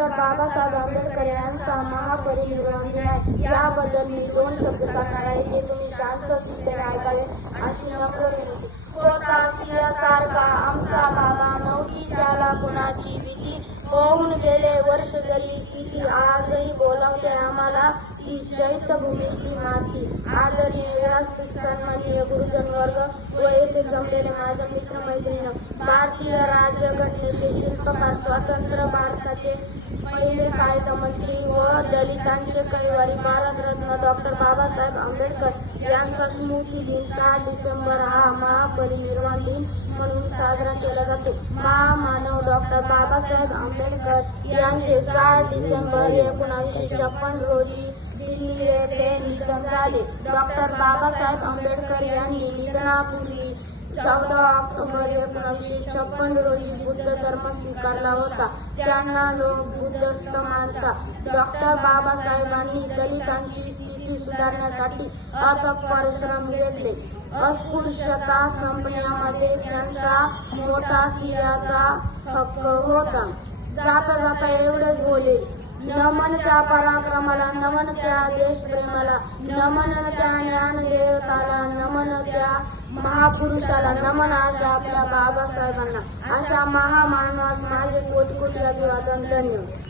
Doctor Babasaheb Ambedkar यांचा महापरिनिर्वाण दिन आहे. याबद्दल मी 2 शब्द सांगणार आहे, जे तुम्ही शांतचित्ताने ऐकावे अशी नम्र विनंती. होता सिंहासारखा आमचा बाबा, नव्हती त्याला कुणाची भीती. होऊन गेले वर्ष जरी किती, आजही बोलावते आम्हाला ती चैत्यभूमीची माती. आदरणीय व्यासपीठ, सन्माननीय गुरुजन वर्ग व येथे जमलेले माझे मित्र मैत्रिणी, भारतीय राज्यघटनेचे शिल्पकार, स्वतंत्र भारताचे पहिले कायदामंत्री व दलितांचे कैवारी, भारतरत्न डॉक्टर बाबासाहेब आंबेडकर यांचा स्मृती दिन 7 डिसेंबर हा महापरिनिर्वाण दिन म्हणून साजरा केला जातो. महामानव डॉक्टर बाबासाहेब आंबेडकर यांचे 7 डिसेंबर 1956 रोजी दिल्ली येथे निधन झाले. डॉक्टर बाबासाहेब आंबेडकर यांनी निधनापूर्वी 14 ऑक्टोबर 1956 रोजी बुद्ध धर्म स्वीकारला होता. त्यांना लोक बुद्धस्त मानतात. डॉक्टर बाबासाहेबांनी दलितांची स्थिती सुधारण्यासाठी अथक परिश्रम घेतले. अस्पृश्यता संपण्यामध्ये त्यांचा मोठा सिंहाचा हक्क होता. जाता जाता एवढेच बोले, नमन त्या पराक्रमाला, नमन त्या देशप्रेमाला, नमन त्या ज्ञानदेवताला, नमन त्या महापुरुषाला, नमन अशा आपल्या बाबासाहेबांना. अशा महामानवास माझे कोटी कोटी अभिवादन. धन्यवाद.